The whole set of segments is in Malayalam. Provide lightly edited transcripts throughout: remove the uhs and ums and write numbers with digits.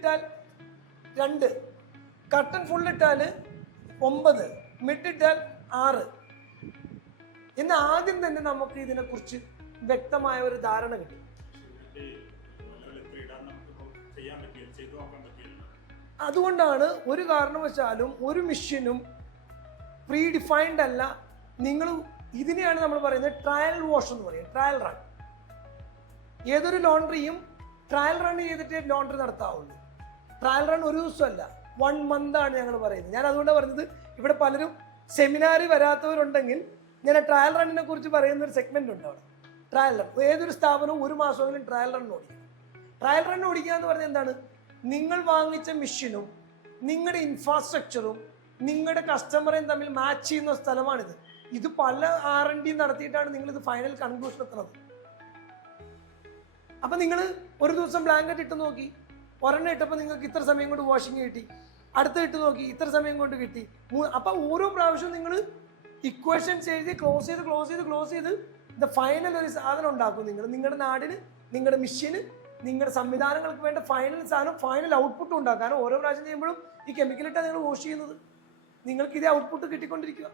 ഇട്ടാൽ 2, കട്ടൺ ഫുൾ ഇട്ടാൽ 9, മിഡ് ഇട്ടാൽ 6 എന്ന് ആദ്യം തന്നെ നമുക്ക് ഇതിനെക്കുറിച്ച് വ്യക്തമായ ഒരു ധാരണ കിട്ടും. അതുകൊണ്ടാണ് ഒരു കാരണവശാലും ഒരു മെഷീനും പ്രീ ഡിഫൈൻഡ് അല്ല. നിങ്ങൾ ഇതിനെയാണ് നമ്മൾ പറയുന്നത് ട്രയൽ വാഷ് എന്ന് പറയും, ട്രയൽ റൺ. ഏതൊരു ലോണ്ടറിയും ട്രയൽ റൺ ചെയ്തിട്ടേ ലോണ്ടറി നടത്താവുള്ളൂ. ട്രയൽ റൺ ഒരു ദിവസമല്ല, 1 month ആണ് ഞങ്ങൾ പറയുന്നത്. ഞാൻ അതുകൊണ്ടാണ് പറഞ്ഞത്, ഇവിടെ പലരും സെമിനാറിൽ വരാത്തവരുണ്ടെങ്കിൽ ഞാൻ ട്രയൽ റണ്ണിനെ കുറിച്ച് പറയുന്ന ഒരു സെഗ്മെന്റ് ഉണ്ട് അവിടെ. ട്രയൽ റൺ ഏതൊരു സ്ഥാപനവും 1 മാസമെങ്കിലും ട്രയൽ റൺ ഓടിക്കും. ട്രയൽ റൺ ഓടിക്കുക എന്ന് പറഞ്ഞാൽ എന്താണ്? നിങ്ങൾ വാങ്ങിച്ച മെഷീനും നിങ്ങളുടെ ഇൻഫ്രാസ്ട്രക്ചറും നിങ്ങളുടെ കസ്റ്റമറേയും തമ്മിൽ മാച്ച് ചെയ്യുന്ന സ്ഥലമാണിത്. ഇത് പല R&D നടത്തിയിട്ടാണ് നിങ്ങൾ ഇത് ഫൈനൽ കൺക്ലൂഷൻ എത്തുന്നത്. അപ്പൊ നിങ്ങൾ ഒരു ദിവസം ബ്ലാങ്കറ്റ് ഇട്ട് നോക്കി, ഒരെണ്ണം ഇട്ടപ്പോൾ നിങ്ങൾക്ക് ഇത്ര സമയം കൊണ്ട് വാഷിംഗ് കിട്ടി, അടുത്ത ഇട്ട് നോക്കി ഇത്ര സമയം കൊണ്ട് കിട്ടി. അപ്പൊ ഓരോ പ്രാവശ്യവും നിങ്ങൾ ഇക്വേഷൻസ് എഴുതി ക്ലോസ് ചെയ്ത് ഫൈനൽ ഒരു സാധനം ഉണ്ടാക്കും. നിങ്ങളുടെ നാടിന്, നിങ്ങളുടെ മെഷീന്, നിങ്ങളുടെ സംവിധാനങ്ങൾക്ക് വേണ്ട ഫൈനൽ സാധനം, ഫൈനൽ ഔട്ട്പുട്ട് ഉണ്ടാക്കാനും ഓരോ പ്രാവശ്യം ചെയ്യുമ്പോഴും ഈ കെമിക്കലിട്ടാണ് നിങ്ങൾ വാഷ് ചെയ്യുന്നത്. നിങ്ങൾക്ക് ഇതേ ഔട്ട്പുട്ട് കിട്ടിക്കൊണ്ടിരിക്കുക.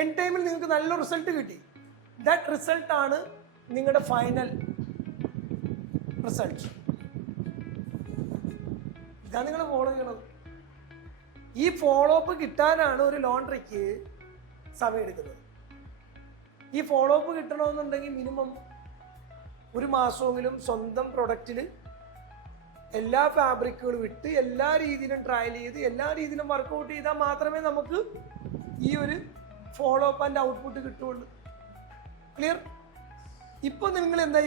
എൻ ടൈമിൽ നിങ്ങൾക്ക് നല്ല റിസൾട്ട് കിട്ടി. ദാറ്റ് റിസൾട്ട് ആണ് നിങ്ങളുടെ ഫൈനൽ റിസൾട്ട്. ഇതാണ് നിങ്ങൾ ഫോളോ ചെയ്യണത്. ഈ ഫോളോ അപ്പ് കിട്ടാനാണ് ഒരു ലോണ്ടറിക്ക് സമയം എടുക്കുന്നത്. ഈ ഫോളോ അപ്പ് കിട്ടണമെന്നുണ്ടെങ്കിൽ മിനിമം 1 മാസമെങ്കിലും സ്വന്തം പ്രൊഡക്റ്റിൽ എല്ലാ ഫാബ്രിക്കുകളും ഇട്ട് എല്ലാ രീതിയിലും ട്രയൽ ചെയ്ത് എല്ലാ രീതിയിലും വർക്കൗട്ട് ചെയ്താൽ മാത്രമേ നമുക്ക് ഈ ഒരു ഫോളോ അപ്പ് ആൻഡ് ഔട്ട്പുട്ട് കിട്ടുള്ളൂ. ക്ലിയർ? ഇപ്പൊ നിങ്ങൾ എന്താ